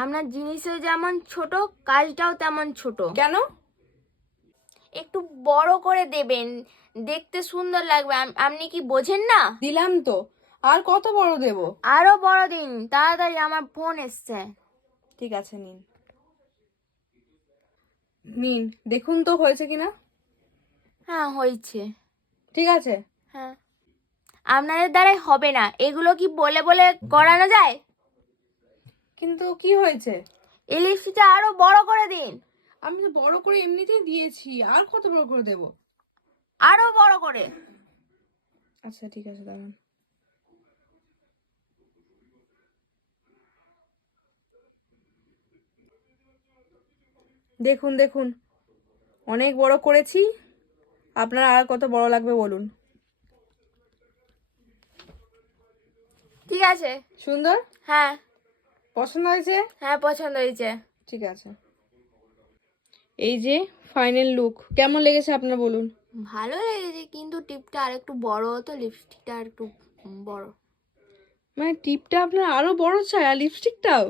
আপনার জিনিসও যেমন ছোট, কাজটাও তেমন ছোট। কেন? একটু বড় করে দেবেন, দেখতে সুন্দর লাগবে। আপনি কি বোঝেন না? দিলাম তো, আর কত বড় দেব? আরো বড় দিন তাড়াতাড়ি, আমার ফোন এসছে। ঠিক আছে, নিন নিন, দেখুন তো হয়েছে কিনা। হ্যাঁ হয়েছে। ঠিক আছে। হ্যাঁ, আপনাদের দ্বারাই হবে না, এগুলো কি বলে বলে করানো যায়? কিন্তু কি হয়েছে? এই লিপস্টিকটা আরো বড় করে দিন। আমি তো বড় করে এমনিতেই দিয়েছি, আর কত বড় করে দেব? আরো বড় করে। আচ্ছা ঠিক আছে, দাঁড়ান। দেখুন দেখুন, অনেক বড় করেছি। আপনার আর কত বড় লাগবে বলুন। ঠিক আছে। সুন্দর? হ্যাঁ পছন্দ হয়েছে? হ্যাঁ, পছন্দ হয়েছে। ঠিক আছে, এই যে ফাইনাল লুক। কেমন লেগেছে আপনার বলুন? ভালো লেগেছে, কিন্তু টিপটা আর একটু বড় হতো, লিপস্টিকটা আর একটু বড়। মানে টিপটা আপনার আরো বড় চাই আর লিপস্টিকটাও?